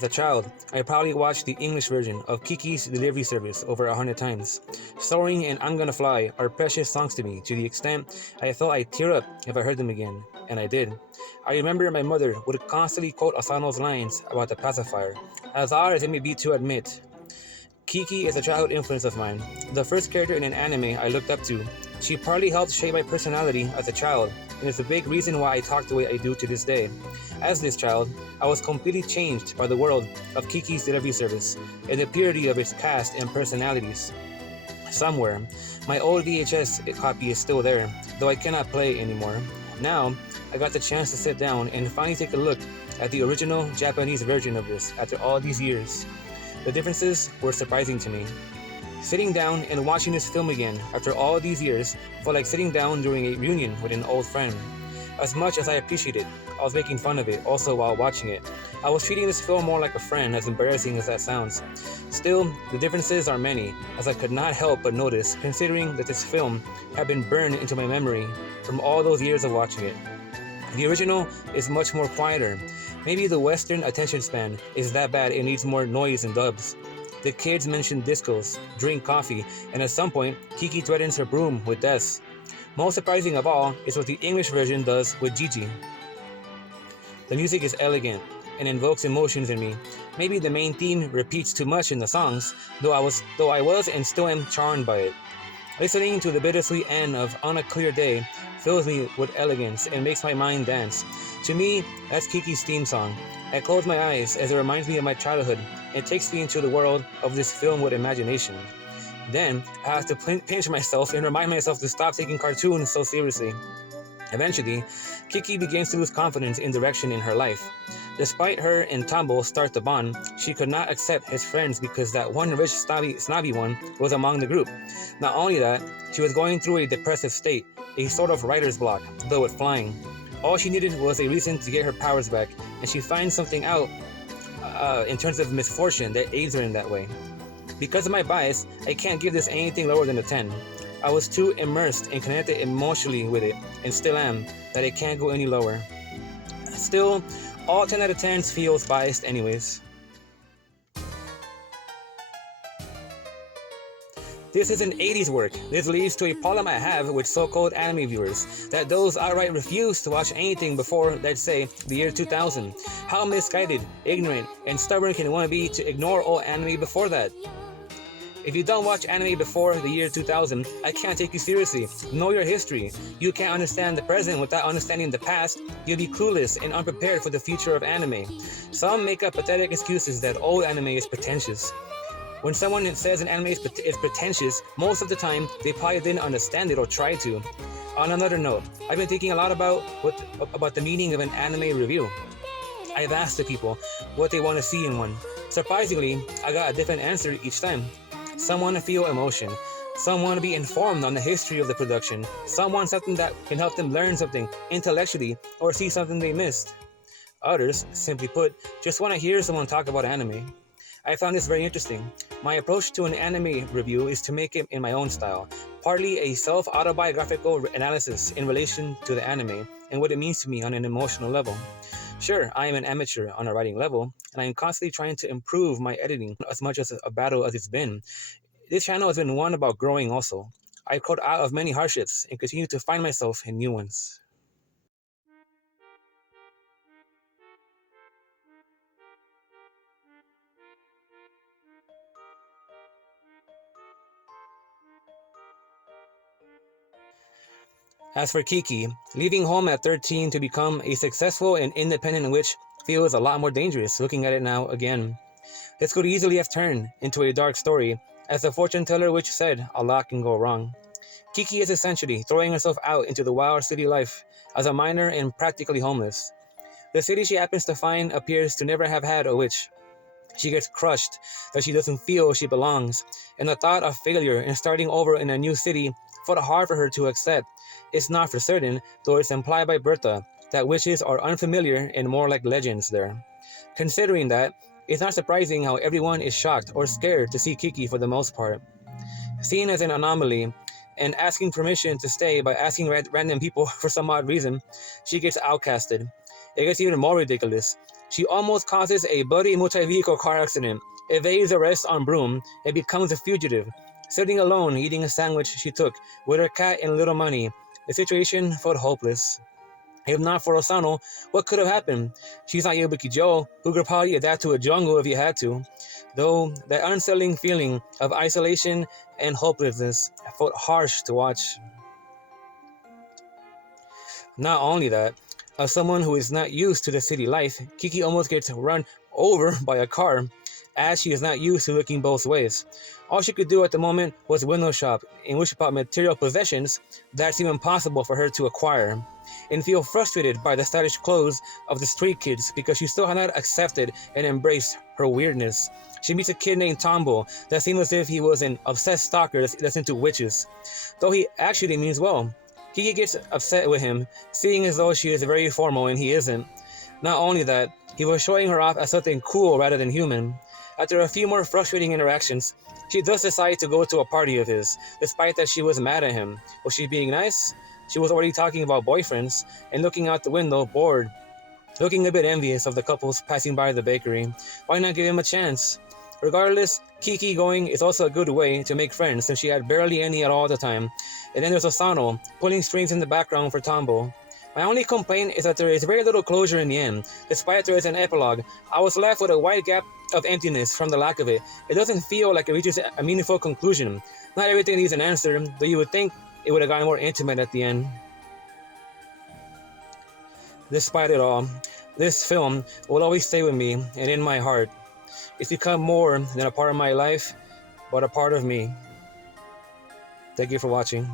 As a child, I probably watched the English version of Kiki's Delivery Service over 100 times. Soaring and I'm Gonna Fly are precious songs to me to the extent I thought I'd tear up if I heard them again, and I did. I remember my mother would constantly quote Asano's lines about the pacifier, as odd as it may be to admit. Kiki is a childhood influence of mine, the first character in an anime I looked up to. She partly helped shape my personality as a child, and is a big reason why I talk the way I do to this day. As this child, I was completely changed by the world of Kiki's Delivery Service and the purity of its cast and personalities. Somewhere, my old VHS copy is still there, though I cannot play it anymore. Now, I got the chance to sit down and finally take a look at the original Japanese version of this after all these years. The differences were surprising to me. Sitting down and watching this film again after all these years felt like sitting down during a reunion with an old friend. As much as I appreciate it, I was making fun of it also while watching it. I was treating this film more like a friend, as embarrassing as that sounds. Still, the differences are many, as I could not help but notice, considering that this film had been burned into my memory from all those years of watching it. The original is much more quieter. Maybe the Western attention span is that bad it needs more noise and dubs. The kids mention discos, drink coffee, and at some point, Kiki threatens her broom with death. Most surprising of all is what the English version does with Gigi. The music is elegant and invokes emotions in me. Maybe the main theme repeats too much in the songs, though I was and still am charmed by it. Listening to the bittersweet end of On a Clear Day fills me with elegance and makes my mind dance. To me, that's Kiki's theme song. I close my eyes as it reminds me of my childhood and takes me into the world of this film with imagination. Then, I have to pinch myself and remind myself to stop taking cartoons so seriously. Eventually, Kiki begins to lose confidence in direction in her life. Despite her and Tombo start to bond, she could not accept his friends because that one rich snobby one was among the group. Not only that, she was going through a depressive state, a sort of writer's block, though with flying. All she needed was a reason to get her powers back, and she finds something out in terms of misfortune that aids her in that way. Because of my bias, I can't give this anything lower than a 10. I was too immersed and connected emotionally with it, and still am, that I can't go any lower. Still, all 10 out of 10s feels biased anyways. This is an 80s work. This leads to a problem I have with so-called anime viewers, that those outright refuse to watch anything before, let's say, the year 2000. How misguided, ignorant, and stubborn can one be to ignore all anime before that? If you don't watch anime before the year 2000, I can't take you seriously. Know your history. You can't understand the present without understanding the past. You'll be clueless and unprepared for the future of anime. Some make up pathetic excuses that old anime is pretentious. When someone says an anime is pretentious, most of the time, they probably didn't understand it or try to. On another note, I've been thinking a lot about the meaning of an anime review. I've asked the people what they want to see in one. Surprisingly, I got a different answer each time. Some want to feel emotion. Some want to be informed on the history of the production. Some want something that can help them learn something intellectually or see something they missed. Others, simply put, just want to hear someone talk about anime. I found this very interesting. My approach to an anime review is to make it in my own style, partly a self-autobiographical analysis in relation to the anime and what it means to me on an emotional level. Sure, I am an amateur on a writing level, and I am constantly trying to improve my editing as much as a battle as it's been. This channel has been one about growing also. I've crawled out of many hardships and continue to find myself in new ones. As for Kiki, leaving home at 13 to become a successful and independent witch feels a lot more dangerous looking at it now again. This could easily have turned into a dark story. As the fortune teller witch said, a lot can go wrong. Kiki is essentially throwing herself out into the wild city life as a minor and practically homeless. The city she happens to find appears to never have had a witch. She gets crushed that she doesn't feel she belongs, and the thought of failure and starting over in a new city felt hard for her to accept. It's not for certain, though it's implied by Bertha, that witches are unfamiliar and more like legends there. Considering that, it's not surprising how everyone is shocked or scared to see Kiki for the most part. Seen as an anomaly, and asking permission to stay by asking random people for some odd reason, she gets outcasted. It gets even more ridiculous. She almost causes a bloody multi-vehicle car accident, evades arrest on broom, and becomes a fugitive, sitting alone eating a sandwich she took with her cat and little money. The situation felt hopeless. If not for Osano, what could have happened? She's not Yobiki Joe, who could probably adapt to a jungle if he had to. Though that unsettling feeling of isolation and hopelessness felt harsh to watch. Not only that, as someone who is not used to the city life, Kiki almost gets run over by a car, as she is not used to looking both ways. All she could do at the moment was window shop, in which about material possessions that seemed impossible for her to acquire, and feel frustrated by the stylish clothes of the street kids because she still had not accepted and embraced her weirdness. She meets a kid named Tombo that seems as if he was an obsessed stalker that's into witches, though he actually means well. Kiki gets upset with him, seeing as though she is very formal and he isn't. Not only that, he was showing her off as something cool rather than human. After a few more frustrating interactions, she does decide to go to a party of his, despite that she was mad at him. Was she being nice? She was already talking about boyfriends, and looking out the window, bored, looking a bit envious of the couples passing by the bakery. Why not give him a chance? Regardless, Kiki going is also a good way to make friends since she had barely any at all at the time. And then there's Osano, pulling strings in the background for Tombo. My only complaint is that there is very little closure in the end. Despite there is an epilogue, I was left with a wide gap of emptiness from the lack of it. It doesn't feel like it reaches a meaningful conclusion. Not everything needs an answer, though you would think it would have gotten more intimate at the end. Despite it all, this film will always stay with me and in my heart. It's become more than a part of my life, but a part of me. Thank you for watching.